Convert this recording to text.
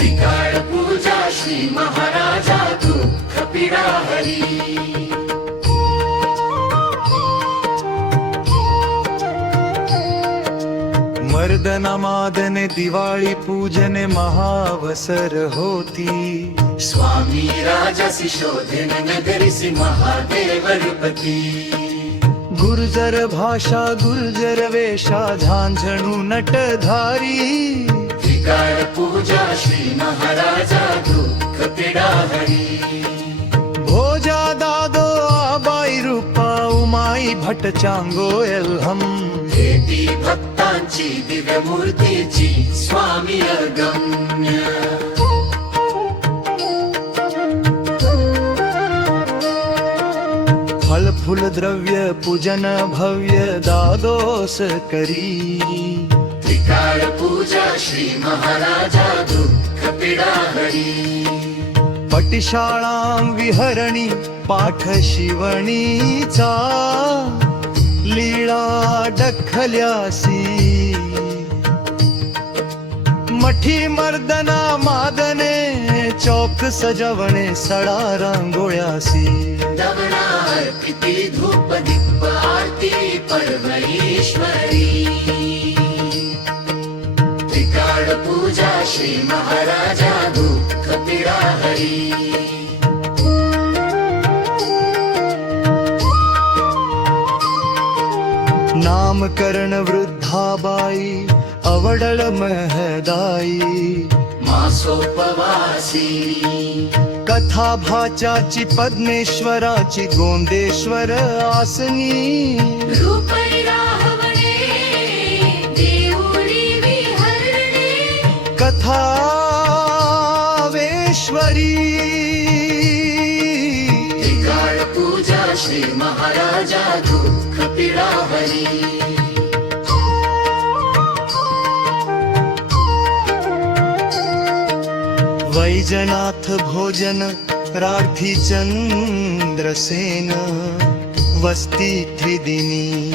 त्रिकाळ पूजा श्री महाराजा दुःख पीडा हरी। मर्दना मादने दिवाळी पूजने महावसर होती। स्वामी राजासी शोधन नगरीसी महादेव नृपती। गुर्जर भाषा गुर्जर वेशा झांझणू नटधारी। त्रिकाळ पूजा श्री महाराजा दुःख पीडा हरी। भोजा दादो आबाई रूपा उमाई भट चांगो एल्हम। भेटी भक्तांची दिव्य मूर्तीची स्वामी अगम्य। फल फूल द्रव्य पूजन भव्य दादोस करी। त्रिकाळ पूजा श्री महाराजा दुःख पीडा हरी। पटिशाळां विहरणी पाठ शिवणीचा। लीळा डखल्यासी मठी मर्दना मादने। चौक सजवणे सडा रांगोळ्यासी। दवना अर्पिती धूप दीप आरती परमेश्वरी। त्रिकाळ पूजा श्री महाराजा दुःख पीडा हरी। नामकरण वृद्धाबाई अवडल महदाई। मासोपवासी कथा भाच्याची पद्मेश्वराची गोंदेश्वर आसनी। रूपै राहवणे देऊळी विहरणे। कथा वेश्वरी। त्रिकाळ पूजा श्री महाराजा दुःख पीडा हरी। वैजनाथ भोजन राठी चंद्रसेन वस्ती त्रिदिनी।